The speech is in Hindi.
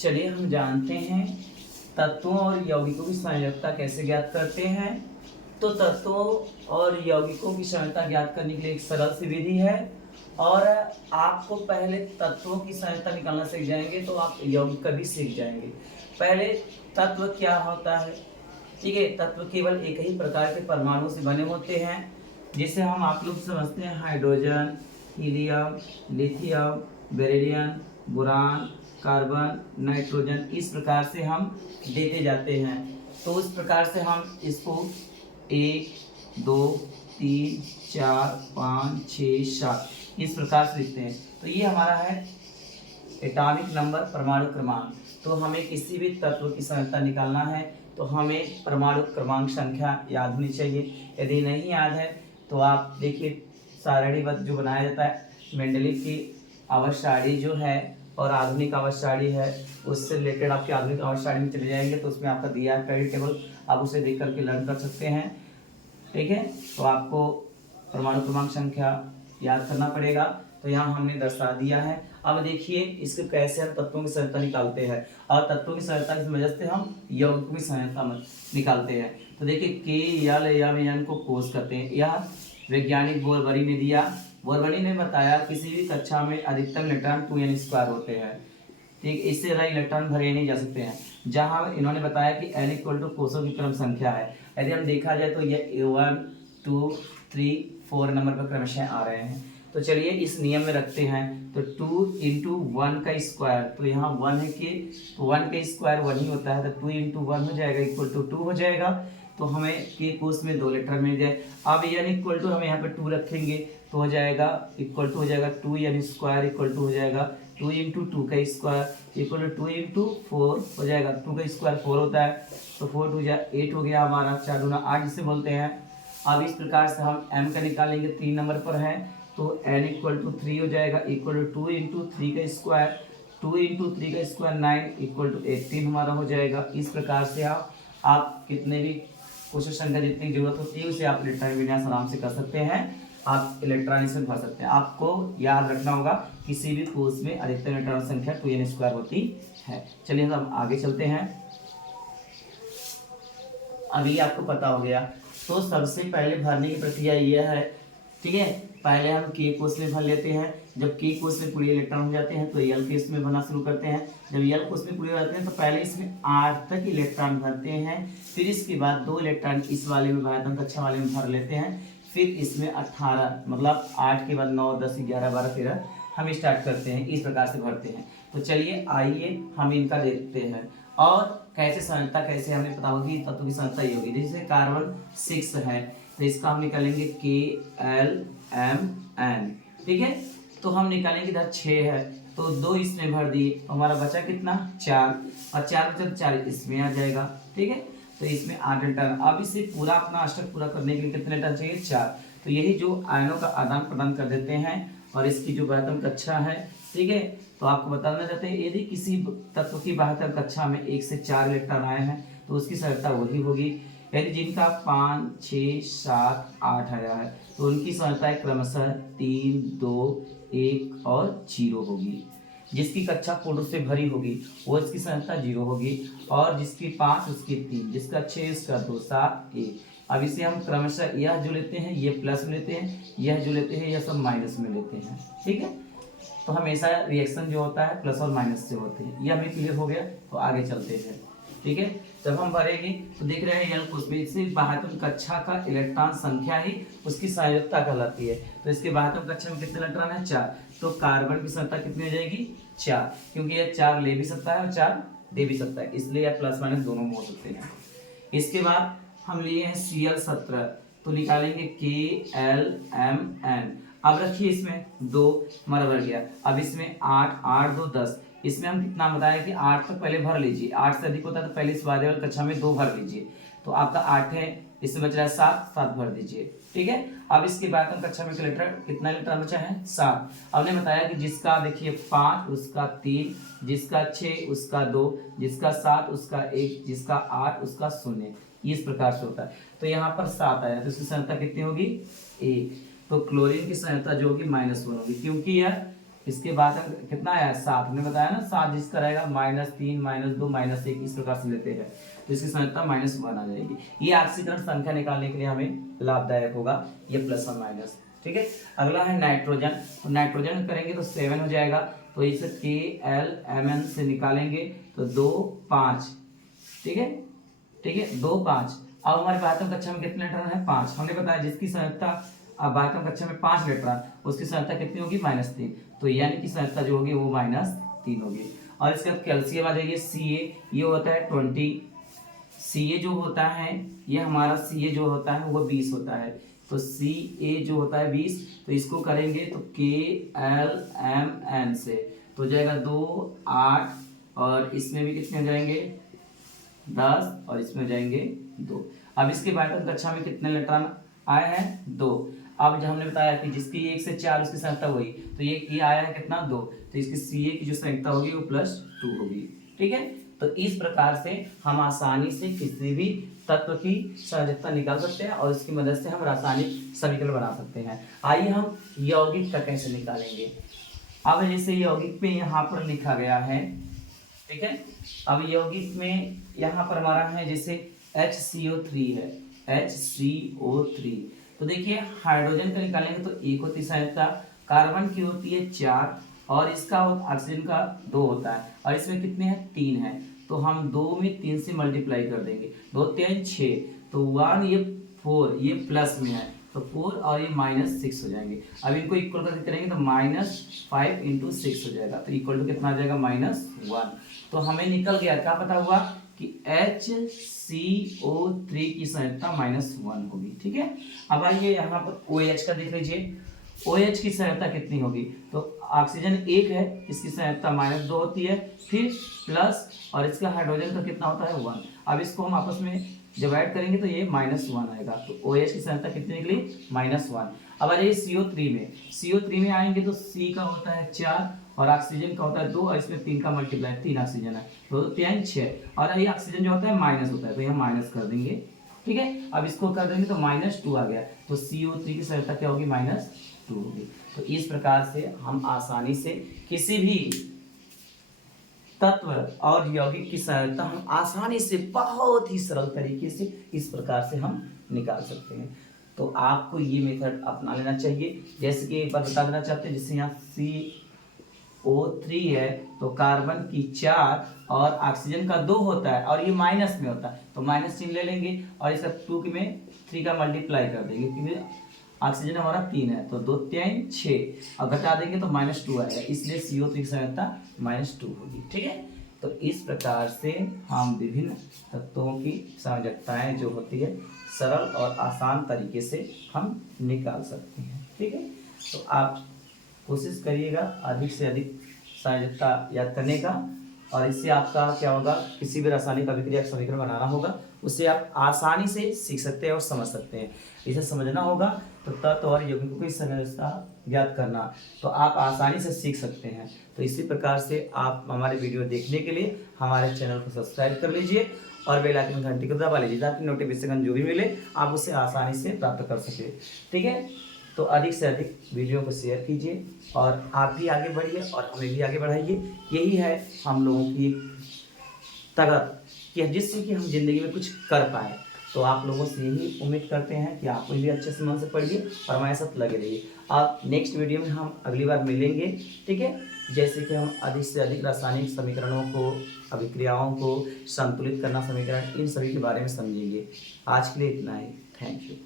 चलिए हम जानते हैं तत्वों और यौगिकों की संयोजकता कैसे ज्ञात करते हैं। तो तत्वों और यौगिकों की संयोजकता ज्ञात करने के लिए एक सरल सी विधि है और आपको पहले तत्वों की संयोजकता निकालना सीख जाएंगे तो आप यौगिक का भी सीख जाएंगे। पहले तत्व क्या होता है, ठीक है। तत्व केवल एक ही प्रकार के परमाणु से बने होते हैं जिसे हम आप लोग समझते हैं hydrogen, helium, lithium, beryllium, boron, carbon, nitrogen, इस प्रकार से हम देते जाते हैं। तो उस प्रकार से हम इसको 1 2 3 4 5 6 7 इस प्रकार से लिखते हैं। तो ये हमारा है एटॉमिक नंबर, परमाणु क्रमांक। तो हमें किसी भी तत्व की संयोजकता निकालना है तो हमें परमाणु क्रमांक संख्या याद होनी चाहिए। यदि नहीं याद है तो आप देखिए सारणीबद्ध जो बनाया जाता है, मेंडलीव की आवर्त सारणी जो है और आधुनिक आवर्त सारणी है, उससे रिलेटेड आपके आधुनिक आवर्त सारणी में चले जाएंगे तो उसमें आपका दिया है पीरियड टेबल, आप उसे देख करके लर्न कर सकते हैं। ठीक है, तो आपको परमाणु क्रमांक संख्या याद करना पड़ेगा। तो यहाँ हमने दर्शा दिया है। अब देखिए इसको कैसे हम तत्वों की संयोजकता निकालते हैं और तत्वों की संयोजकता की मदद से हम यौगिकों की संयोजकता निकालते हैं। तो देखिए के यल या यन को कोष करते हैं। यह वैज्ञानिक बोरबरी ने दिया। बोरबरी ने बताया किसी भी कक्षा में अधिकतम इलेक्ट्रॉन 2n² होते हैं। ठीक, इससे ज़्यादा इलेक्ट्रॉन भरे नहीं जा सकते हैं। जहाँ इन्होंने बताया कि n = कोषों की क्रम संख्या है। यदि हम देखा जाए तो ये 1 2 3 4 नंबर पर क्रमशः आ रहे हैं। तो चलिए इस नियम में रखते हैं। तो 2 × 1 का स्क्वायर, तो यहाँ 1 है कि 1 का स्क्वायर 1 ही होता है, तो 2 × 1 हो जाएगा = 2 हो जाएगा। तो हमें के कोष में 2 इलेक्ट्रॉन मिल जाए। अब n = हम यहाँ पे 2 रखेंगे तो हो जाएगा हो जाएगा 2n² हो जाएगा 2 × 2 का स्क्वायर 2 × 4 हो जाएगा। 2 का स्क्वायर 4 होता है, तो 4 × 2 = 8 हो गया हमारा, 4 × 8 जिसे बोलते हैं। अब इस प्रकार से हम m का निकालेंगे, 3 नंबर पर है, तो n = 3 हो जाएगा 2 × 3 का स्क्वायर 2 × 3 का स्क्वायर 9 = 18 हमारा हो जाएगा। इस प्रकार से आप कितने भी क्वेश्चन संख्या जितनी जरूरत होती है उसे आप इलेक्ट्रॉनिक विन्यास आराम से कर सकते हैं। आप इलेक्ट्रॉनिक्स में भर सकते हैं। आपको याद रखना होगा किसी भी कोष में अधिकतम इलेक्ट्रॉन संख्या 2n² होती है। चलिए हम आगे चलते हैं। अभी आपको पता हो गया। तो सबसे पहले भरने की प्रक्रिया यह है, ठीक है। पहले हम के कोष में भर लेते हैं। जब के कोष में पूरे इलेक्ट्रॉन हो जाते हैं तो यल कोष में भरना शुरू करते हैं। जब यल कोष में पूरे हो जाते हैं तो पहले इसमें 8 तक इलेक्ट्रॉन भरते हैं, फिर इसके बाद 2 इलेक्ट्रॉन इस वाले में भायतन कक्षा वाले में भर लेते हैं, फिर इसमें 18 मतलब 8 के बाद 9 10 11 12 13 हम स्टार्ट करते हैं। इस प्रकार से भरते हैं। तो चलिए आइए हम इनका देखते हैं और कैसे संयोजकता कैसे हमें पता होगी, तत्व की संयोजकता ये होगी। जैसे कार्बन 6 है तो इसका हम निकालेंगे KLMN, ठीक है। तो हम निकालेंगे, इधर 6 है तो 2 इसमें भर दिए, तो हमारा बचा कितना 4, और 4 बचा तो 4 इसमें आ जाएगा, ठीक है। तो इसमें 8 इलेक्ट्रॉन। अब इसे पूरा अपना अष्टक पूरा करने के लिए कितने इलेक्ट्रॉन चाहिए 4। तो यही जो आयनों का आदान प्रदान कर देते हैं और इसकी जो बाह्यतम कक्षा है, ठीक है। तो आपको बताना चाहते हैं यदि किसी तत्व की बाह्यतम कक्षा में 1 से 4 इलेक्ट्रॉन आए हैं तो उसकी संयोजकता वही होगी। यदि जिनका 5 6 7 8 आया है तो उनकी संयोजकता क्रमशः 3 2 1 और 0 होगी। जिसकी कक्षा पूर्ण से भरी होगी वो इसकी संयोजकता 0 होगी, और जिसकी 5 उसकी 3, जिसका 6 उसका 2 7 1। अब इसे हम क्रमशः यह जो लेते हैं ये प्लस में लेते हैं, यह जो लेते हैं यह सब माइनस में लेते हैं, ठीक है। तो हमेशा रिएक्शन जो होता है प्लस और माइनस से होते हैं। ये हमें क्लियर हो गया। तो आगे चलते हैं, ठीक है। जब हम भरेंगे तो देख रहे हैं यल कोष में इससे बाह्यतम कक्षा का इलेक्ट्रॉन संख्या ही उसकी संयोजकता कहलाती है। तो इसके बाह्यतम कक्षा में कितने इलेक्ट्रॉन है 4, तो कार्बन की संख्या कितनी हो जाएगी 4, क्योंकि यह 4 ले भी सकता है और 4 दे भी सकता है, इसलिए यह प्लस माइनस दोनों में हो सकते हैं। इसके बाद हम लिए हैं Cl17, तो निकालेंगे KLMN। अब रखिए इसमें 2 हमारा भर गया। अब इसमें 8 8 2 10, इसमें हम कितना बताया कि 8 तक पहले भर लीजिए, 8 से अधिक होता है तो पहले इस वाले वाली कक्षा में 2 भर लीजिए। तो आपका 8 है, इसमें बच रहा है 7 7 भर दीजिए, ठीक है। अब इसके बाद हम कक्षा में कितना इलेक्ट्रॉन बचा है 7। हमने बताया कि जिसका देखिए 5 उसका 3, जिसका 6 उसका 2, जिसका 7 उसका 1, जिसका 8 उसका 0, इस प्रकार से होता है। तो यहाँ पर 7 आया तो इसकी संयोजकता कितनी होगी 1। तो क्लोरीन की संयोजकता जो होगी -1 होगी, क्योंकि यह इसके बाद कितना आया 7, हमने बताया ना 7 जिसका रहेगा -3 -2 -1 इस प्रकार से लेते हैं तो इसकी संयोजकता -1 आ जाएगी। ये ऑक्सीकरण संख्या निकालने के लिए हमें लाभदायक होगा ये प्लस और माइनस। ठीक है, अगला है नाइट्रोजन। तो नाइट्रोजन करेंगे तो 7 हो जाएगा, तो इसे KLMN से निकालेंगे तो 2 5। ठीक है, ठीक है 2 5। अब हमारे बाह्यतम कक्षा में कितने इलेक्ट्रॉन है 5। हमने बताया जिसकी संयोजकता अब बाह्यतम कक्षा में 5 इलेक्ट्रॉन उसकी संयोजकता कितनी होगी -3, तो यानी कि संयोजकता जो होगी वो -3 होगी। और इसके बाद कैल्शियम आ जाइए Ca, ये होता है 20। Ca जो होता है ये हमारा Ca जो होता है वो 20 होता है, तो Ca जो होता है 20, तो इसको करेंगे तो KLMN से तो हो जाएगा 2 8 और इसमें भी कितने हो जाएंगे 10 और इसमें हो जाएंगे 2। अब इसके बाद कक्षा में कितने इलेक्ट्रॉन आए हैं 2। अब जब हमने बताया कि जिसकी 1 से 4 उसकी संख्या वही, तो ये आया है कितना 2, तो इसकी Ca की जो संख्या होगी वो +2 होगी। ठीक है, तो इस प्रकार से हम आसानी से किसी भी तत्व की संयोजकता निकाल सकते हैं और इसकी मदद से हम रासायनिक समीकरण बना सकते हैं। आइए हम यौगिक का कैसे निकालेंगे। अब जैसे यौगिक में यहाँ पर लिखा गया है, ठीक है, अब यौगिक में यहाँ पर हमारा है जैसे HCO3 है, HCO3, तो देखिए हाइड्रोजन का निकालेंगे तो 1 होती संयोजकता, कार्बन की होती है 4 और इसका ऑक्सीजन का 2 होता है और इसमें कितने हैं 3 है, तो हम 2 में 3 से मल्टीप्लाई कर देंगे, 2 3 6, तो 1 ये 4 ये प्लस में है तो 4 और ये -6 हो जाएंगे। अब इनको इक्वल करके करेंगे तो -5 × 6 हो जाएगा, तो इक्वल टू कितना आ जाएगा -1। तो हमें निकल गया, क्या पता हुआ कि HCO3 की संयोजकता -1 होगी। ठीक है, अब आइए यहाँ पर OH का देख लीजिए, OH की संयोजकता कितनी होगी, तो ऑक्सीजन 1 है इसकी संयोजकता -2 होती है, फिर प्लस और इसका हाइड्रोजन का कितना होता है 1। अब इसको हम आपस में डिवाइड करेंगे तो ये -1 आएगा, तो OH की संयोजकता कितनी निकली -1। अब आ जाइए CO3 में, CO3 में आएंगे तो C का होता है 4 और ऑक्सीजन का होता है 2 और इसमें 3 का मल्टीप्लाई 3 ऑक्सीजन है, 2 3 6 और ये ऑक्सीजन जो होता है माइनस होता है तो यहाँ माइनस कर देंगे। ठीक है, अब इसको कर देंगे तो -2 आ गया, तो CO3 की संयोजकता क्या होगी -2 होगी। तो इस प्रकार से हम आसानी से किसी भी तत्व और यौगिक की संयोजकता हम आसानी से बहुत ही सरल तरीके से इस प्रकार से हम निकाल सकते हैं। तो आपको ये मेथड अपना लेना चाहिए। जैसे कि एक बार बता देना चाहते हैं, जैसे यहाँ CO3 है तो कार्बन की 4 और ऑक्सीजन का 2 होता है और ये माइनस में होता है तो माइनस चिन्ह ले लेंगे और इसका 2 में 3 का मल्टीप्लाई कर देंगे, क्योंकि ऑक्सीजन हमारा 3 है तो 2 3 6 और घटा देंगे तो -2 आएगा, इसलिए CO3 की संयोजकता -2 होगी। ठीक है, तो इस प्रकार से हम विभिन्न तत्वों की संयोजकताएं जो होती है सरल और आसान तरीके से हम निकाल सकते हैं। ठीक है, तो आप कोशिश करिएगा अधिक से अधिक संयोजकता याद करने का और इससे आपका क्या होगा, किसी भी रासायनिक अभिक्रिया का समीकरण बनाना होगा उससे आप आसानी से सीख सकते हैं और समझ सकते हैं। इसे समझना होगा तो तत्व और यौगिकों की संयोजकता ज्ञात करना तो आप आसानी से सीख सकते हैं। तो इसी प्रकार से आप हमारे वीडियो देखने के लिए हमारे चैनल को सब्सक्राइब कर लीजिए और बेल आइकन घंटी को दबा लीजिए ताकि नोटिफिकेशन जो भी मिले आप उसे आसानी से प्राप्त कर सकें। ठीक है, तो अधिक से अधिक वीडियो को शेयर कीजिए और आप भी आगे बढ़िए और हमें भी आगे बढ़ाइए। यही है हम लोगों की ताकत कि जिससे कि हम जिंदगी में कुछ कर पाए। तो आप लोगों से यही उम्मीद करते हैं कि आप भी अच्छे से मन से पढ़िए और हमारे साथ लगे रहिए। आप नेक्स्ट वीडियो में हम अगली बार मिलेंगे। ठीक है, जैसे कि हम अधिक से अधिक रासायनिक समीकरणों को, अभिक्रियाओं को संतुलित करना, समीकरण, इन सभी के बारे में समझेंगे। आज के लिए इतना ही, थैंक यू।